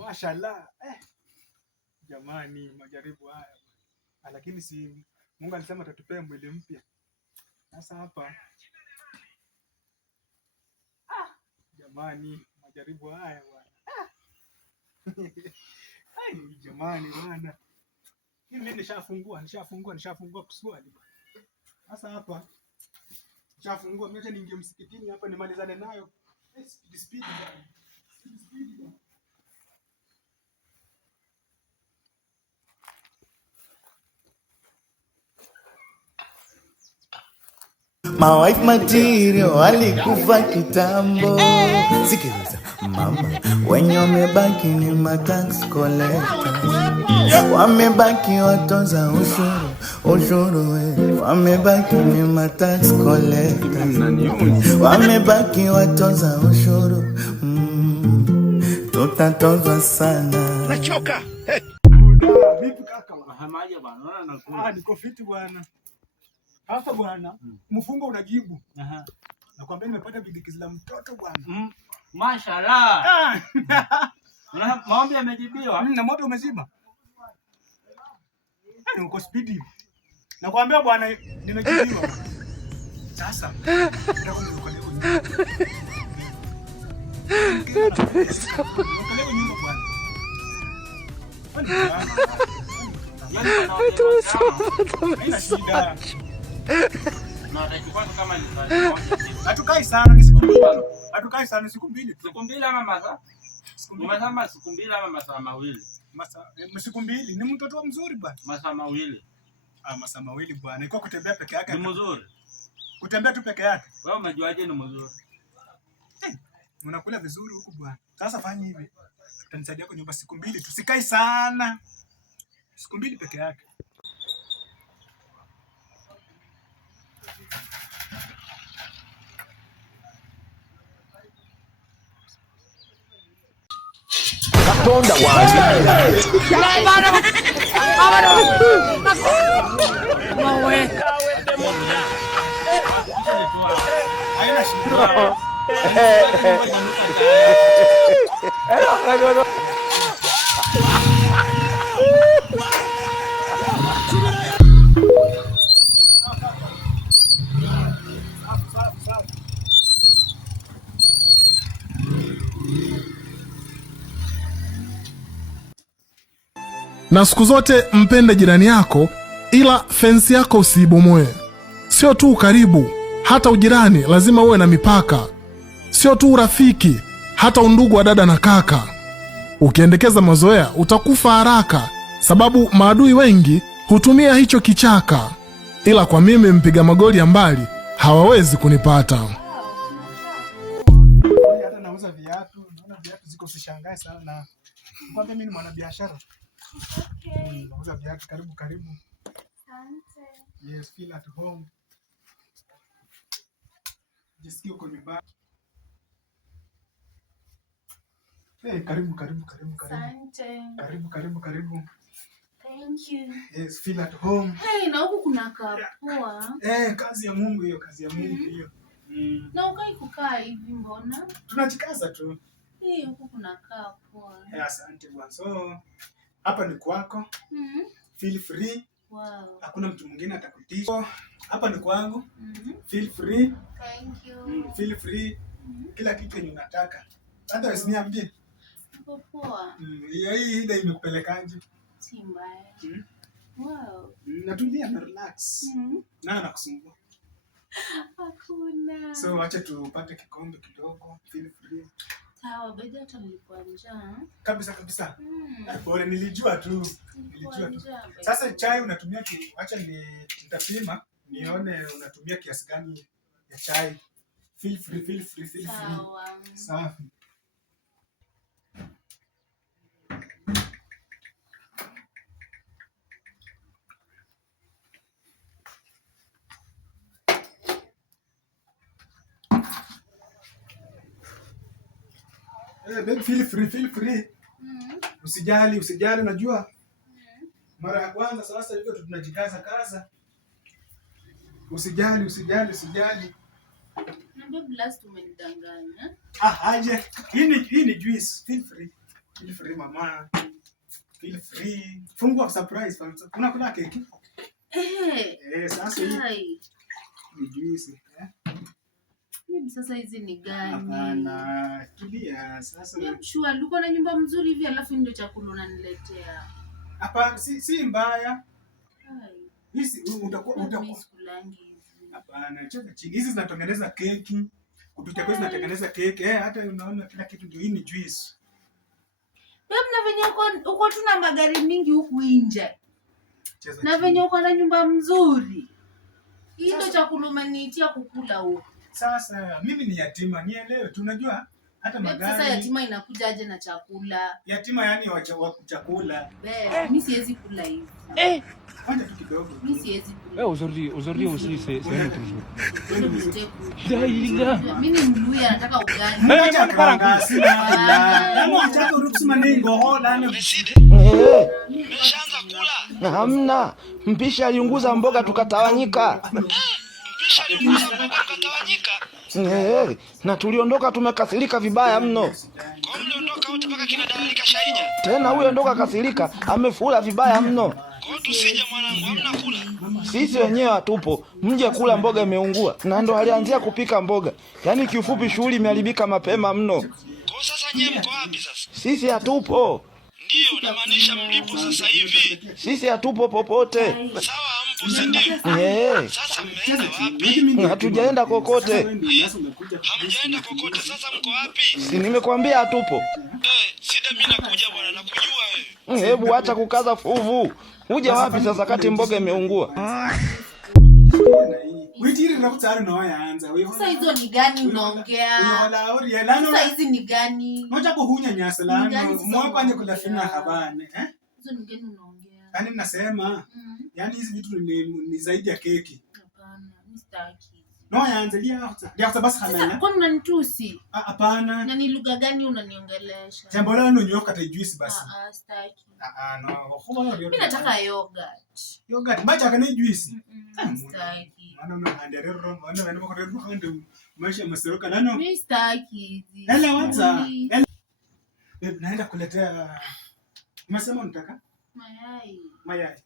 Mashallah. Jamani, majaribu haya. Lakini si Mungu alisema atatupea mwili mpya. Sasa hapa jamani, majaribu haya bwana. Jamani bwana. Mimi nishafungua kuswali. Sasa hapa nishafungua, mimi niingie msikitini hapa nimalizane nayo. Speed bwana. My wife material alikufa kitambo. Sikiliza mama, wenye wamebaki ni matax collector. Wamebaki watoza ushuru wamebaki ni matax collector. Wamebaki watoza ushuru. Tutatozwa sana. Nachoka. Vipi kaka? Hamaje bwana, unaona nakuja. Niko fiti bwana. Sasa bwana, mfungo unajibu. Nakwambia nimepata bidikizi la mtoto bwana. Mashallah. Na maombi yamejibiwa. Na moto umezima. Uko speedy. Nakwambia bwana nimejibiwa. Sasa hatukai sana ni siku mbili. Hatukai sana siku mbili. Siku mbili ama masaa? Umesema siku mbili ama masaa mawili? Siku mbili. Ni mtoto mzuri bwana. Masaa mawili. Masaa mawili bwana. Iko kutembea peke yake. Ni mzuri. Kutembea tu peke yake. Wewe umejuaje ni mzuri? Unakula vizuri huku bwana. Sasa fanya hivi. Utanisaidia kwa nyumba siku mbili. Tusikai sana. Siku mbili peke yake. Tonda Na siku zote mpende jirani yako, ila fensi yako usiibomoe. Sio tu ukaribu, hata ujirani lazima uwe na mipaka. Sio tu urafiki, hata undugu wa dada na kaka. Ukiendekeza mazoea utakufa haraka, sababu maadui wengi hutumia hicho kichaka. Ila kwa mimi mpiga magoli ya mbali hawawezi kunipata. Hata nauza viatu, naona viatu ziko, usishangae sana na kwamba mimi ni mwanabiashara. Okay. Nauza viatu, karibu. Asante. Yes, feel at home. Jisikie uko nyumbani. Hey, karibu. Asante. Karibu. Thank you. Yes, feel at home. Hey, na huku kuna kapoa. Kazi ya Mungu hiyo, hiyo. Na ukai kukaa hivi mbona? Tunajikaza tu. Huku kuna kapoa. Asante bwana. So, hapa ni kwako. Feel free. Wow. Hakuna mtu mwingine atakutisha. Hapa ni kwangu. Feel free. Thank you. Feel free. Kila kitu yenye unataka. Hata usiniambie. Poa. Hii ndio imekupelekaje? Si mbaya. Wow. Natulia na relax. Na nakusumbua. Hakuna. So acha tupate kikombe kidogo. Feel free. Sawa, bado hata nilikuwa njaa. Kabisa. Bora nilijua tu. Sasa chai unatumia acha nitapima nione unatumia kiasi gani ya chai. Feel free. Sawa. Safi. Baby, feel free. Usijali unajua. Mara ya kwanza sasa hivyo tunajikaza. Usijali. Na baby last umenidanganya. Aje. Hii ni juice, feel free. Feel free mama. Feel free. Fungua surprise. Unakula keki? Sasa hii ni juice. Mimi sasa hizi ni gani? Hapana, tulia sasa. Mshua, uko na nyumba mzuri hivi alafu ndio chakula unaniletea. Hapana, si mbaya. Hizi utakuwa hapana, choka chini. Hizi zinatengeneza keki. Kupita kwa hizi zinatengeneza keki. Hata unaona kila kitu ndio hii ni juice. Wewe na venye uko tuna magari mingi huku nje. Na venye uko na nyumba mzuri. Hii ndio chakula umeniitia kukula huko. Sasa mimi ni yatima, nielewe. Tunajua hata magari. Sasa yatima inakuja aje na chakula? Yatima yani wa chakula. Mimi siwezi kula hivi. Kwanza tu kidogo. Mimi siwezi kula. Aujourd'hui aussi c'est un autre jour. Mimi ni Mluya nataka ugali. Mwacha karanga sina. Mwacha uruhusu maningo hola na Nimeshaanza kula. Hamna. Mpishi aliunguza mboga tukatawanyika. Mpishi aliunguza mboga tukatawanyika. Na tuliondoka tumekasirika vibaya mno. Kwa mliondoka wote mpaka kina Dawali kashaija. Tena huyo ndoka kasirika amefura vibaya mno. Kwa tusije mwanangu hamna kula. Sisi wenyewe hatupo. Mje kula mboga imeungua. Na ndo alianzia kupika mboga. Yaani kiufupi shughuli imeharibika mapema mno. Kwa sasa nyie mko wapi sasa? Sisi hatupo. Ndio namaanisha mlipo sasa hivi. Sisi hatupo popote. Sawa hampo si ndio? Sasa mmeenda wapi? Hatujaenda kokote. Hamjaenda kokote, sasa mko wapi? Si nimekwambia hatupo. Sida mimi nakuja bwana, nakujua wewe. Hebu acha kukaza fuvu. Uje wapi sasa kati mboga imeungua? Witiri na kutari na waanza. Sasa hizo ni gani unaongea? Sasa hizi ni gani? Moja kuhunya nyasa lano. Mwapa anje kulafina habane, Hizo ni gani unaongea? Yaani nasema, yaani hizi vitu ni zaidi ya keki. Hapana, mimi sitaki. No yaanzalia hata basi hamna. Sasa kwa unanitusi? Hapana. Na ni lugha gani unaniongelesha? Jambo la nonyoka kata juice basi. Sitaki. No. Mimi nataka yogurt. Yogurt macha kana juice. Sitaki. Maana unaanderero, maana wewe unakorero hande maisha maseroka nano. Mimi sitaki. Hela wacha. Naenda kuletea. Umesema unataka? Mayai.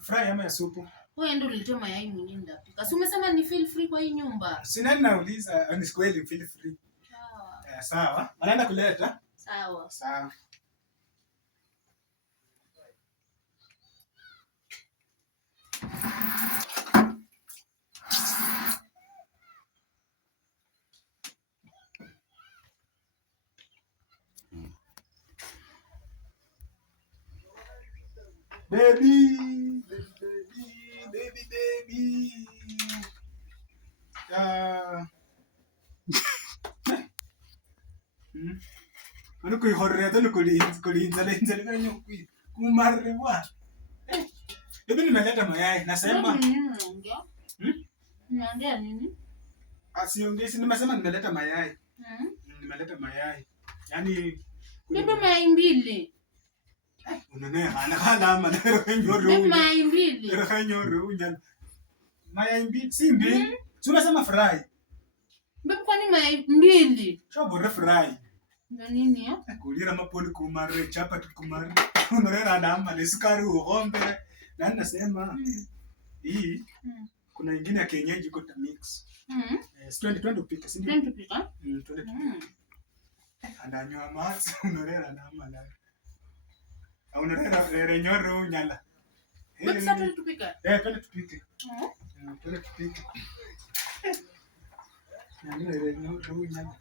Fry ama ya supu? Wewe ndio ulitoa mayai mwenyewe ndapika. Si umesema ni feel free kwa hii nyumba? Sina nauliza, ni kweli feel free. Sawa. Sawa. Anaenda kuleta? Sawa. Sawa. Baby. Ano kuy horreto no kulinza kanyo kumarre bwa. Bibi nimeleta mayai nasema. Unaongea nini? Siongezi nimesema nimeleta mayai. Nimeleta mayai. Yaani Bibi mayai mbili. Unanea ana ama na nyoro. Bibi mayai mbili. Nyoro unyana. Mayai mbili si mbili. Tunasema fry. Bibi kwani mayai mbili? Shobo fry. Na nini ya? Kulira mapoli kumare chapati kumare. Unorera ndama na sukari uombe. Na nasema hii kuna nyingine ya kienyeji kwa mix. 20 upika si ndio? 20 upika? 20. Andanywa mazi unorera ndama la. Unorera renyoro nyala. Basi sasa tupika. Twende tupike. Twende tupike. Nani renyoro nyala.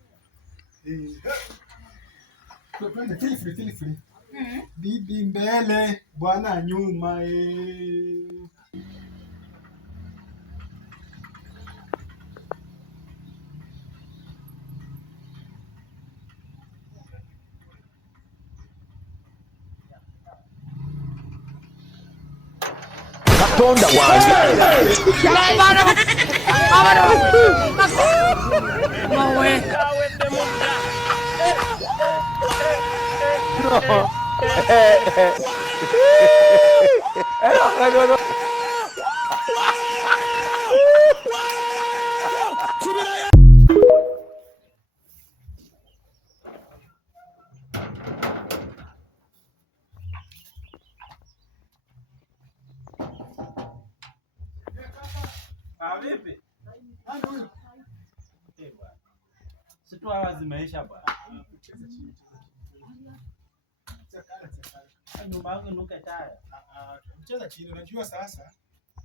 Twende feel free. Bibi mbele, bwana nyuma Katonda wange. Ndio huyo. Bwana. Si 2 hours zimeisha bwana. Nyumba yangu inuke taya. Mcheza chini, unajua sasa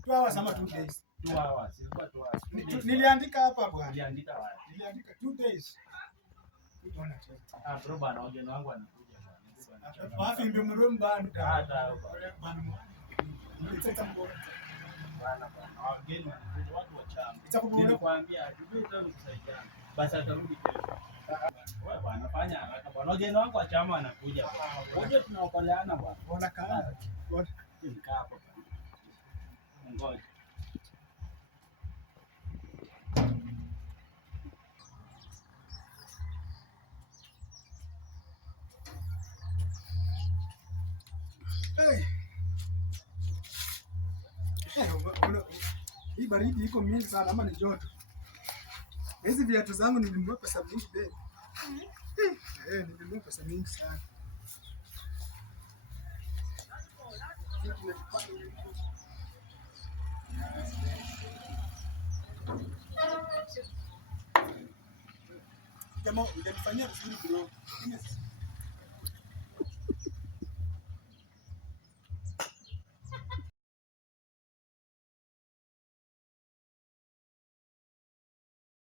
2 hours ama 2 days. 2 hours. Ilikuwa 2 hours. Niliandika hapa bwana. Niliandika wapi? Niliandika 2 days. Bro bwana, wageni wangu anakuja bwana. Wapi ndio mromba ndo. Hata bwana. Nilitaka mbona. Bwana wageni wanakuja watu wa chama. Nitakuona. Nilikwambia tujue leo nikusaidiana. Basi atarudi kesho. Wewe bwana fanya haraka bwana. Wageni wangu wa chama wanakuja bwana. Wote tunaokoleana bwana. Bona kaa. Bona nikaa hapo bwana. Ngoja. Hii baridi iko mingi sana ama ni joto? Hizi viatu zangu nilinunua pesa mingi babe. Nilinunua pesa mingi sana. Kama ungenifanyia vizuri bro.